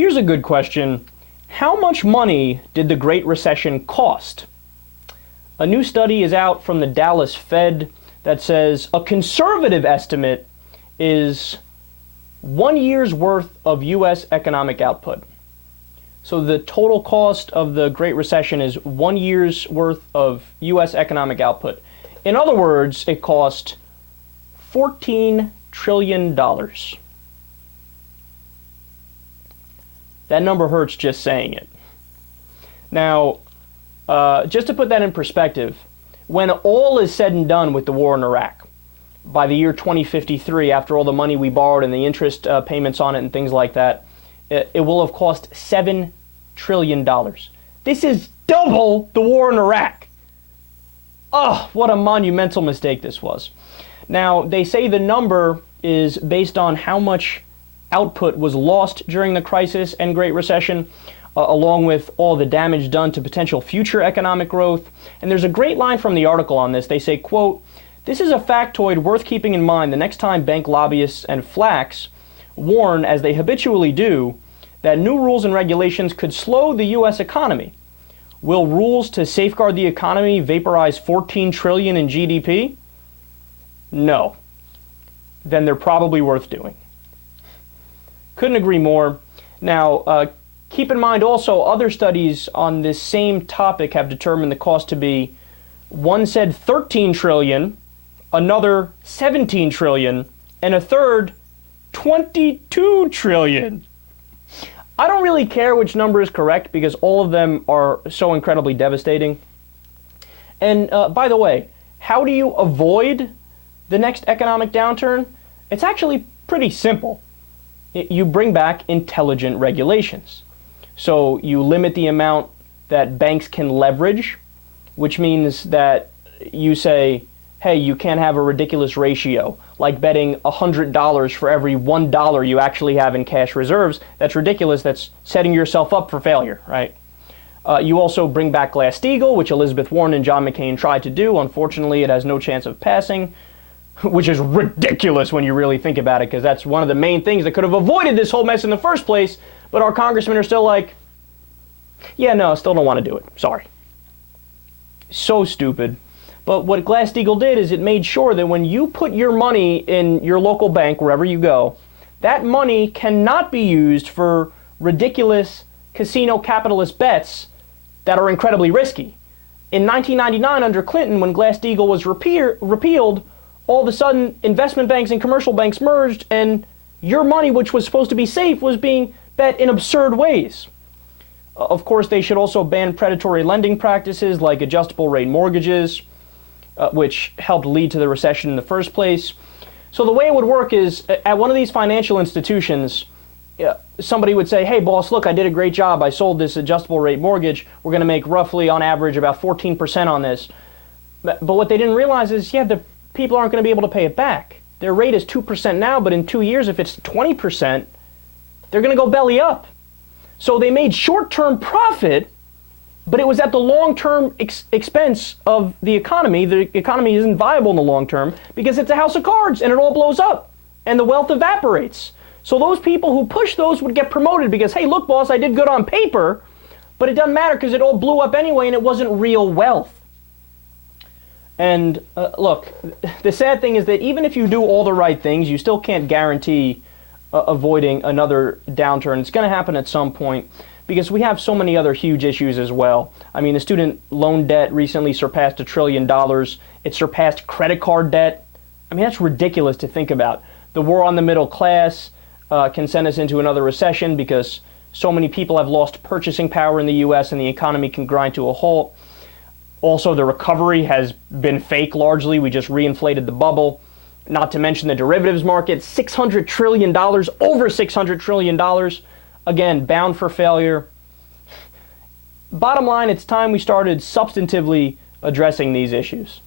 Here's a good question. How much money did the Great Recession cost? A new study is out from the Dallas Fed that says a conservative estimate is 1 year's worth of U.S. economic output. So the total cost of the Great Recession is 1 year's worth of U.S. economic output. In other words, it cost $14 trillion. That number hurts just saying it. Now, just to put that in perspective, when all is said and done with the war in Iraq, by the year 2053, after all the money we borrowed and the interest payments on it and things like that, it will have cost $7 trillion. This is double the war in Iraq. Oh, what a monumental mistake this was. Now, they say the number is based on how much output was lost during the crisis and Great Recession, along with all the damage done to potential future economic growth. And there's a great line from the article on this. They say, quote, "This is a factoid worth keeping in mind the next time bank lobbyists and flacks warn, as they habitually do, that new rules and regulations could slow the U.S. economy. Will rules to safeguard the economy vaporize $14 trillion in GDP? No. Then they're probably worth doing." Couldn't agree more. Now, keep in mind also other studies on this same topic have determined the cost to be, one said 13 trillion, another 17 trillion, and a third 22 trillion. I don't really care which number is correct because all of them are so incredibly devastating. And by the way, how do you avoid the next economic downturn? It's actually pretty simple. You bring back intelligent regulations. So you limit the amount that banks can leverage, which means that you say, hey, you can't have a ridiculous ratio, like betting $100 for every $1 you actually have in cash reserves. That's ridiculous. That's setting yourself up for failure, right? You also bring back Glass-Steagall, which Elizabeth Warren and John McCain tried to do. Unfortunately, it has no chance of passing, which is ridiculous when you really think about it, because that's one of the main things that could have avoided this whole mess in the first place. But our congressmen are still like, yeah, no, still don't want to do it. Sorry. So stupid. But what Glass-Steagall did is it made sure that when you put your money in your local bank, wherever you go, that money cannot be used for ridiculous casino capitalist bets that are incredibly risky. In 1999, under Clinton, when Glass-Steagall was repealed, all of a sudden investment banks and commercial banks merged, and your money, which was supposed to be safe, was being bet in absurd ways. Of course, they should also ban predatory lending practices like adjustable rate mortgages, which helped lead to the recession in the first place. So the way it would work is, at one of these financial institutions, somebody would say, hey, boss, look, I did a great job. I sold this adjustable rate mortgage. We're going to make roughly, on average, about 14% on this. But what they didn't realize is, yeah, the people aren't going to be able to pay it back. Their rate is 2% now, but in 2 years, if it's 20%, they're going to go belly up. So they made short-term profit, but it was at the long-term expense of the economy. The economy isn't viable in the long term because it's a house of cards and it all blows up and the wealth evaporates. So those people who push those would get promoted because, hey, look, boss, I did good on paper, but it doesn't matter because it all blew up anyway and it wasn't real wealth. And look, the sad thing is that even if you do all the right things, you still can't guarantee avoiding another downturn. It's going to happen at some point because we have so many other huge issues as well. I mean, the student loan debt recently surpassed $1 trillion. It surpassed credit card debt. I mean, that's ridiculous to think about. The war on the middle class can send us into another recession because so many people have lost purchasing power in the U.S. and the economy can grind to a halt. Also, the recovery has been fake largely. We just reinflated the bubble. Not to mention the derivatives market, $600 trillion, over $600 trillion. Again, bound for failure. Bottom line, it's time we started substantively addressing these issues.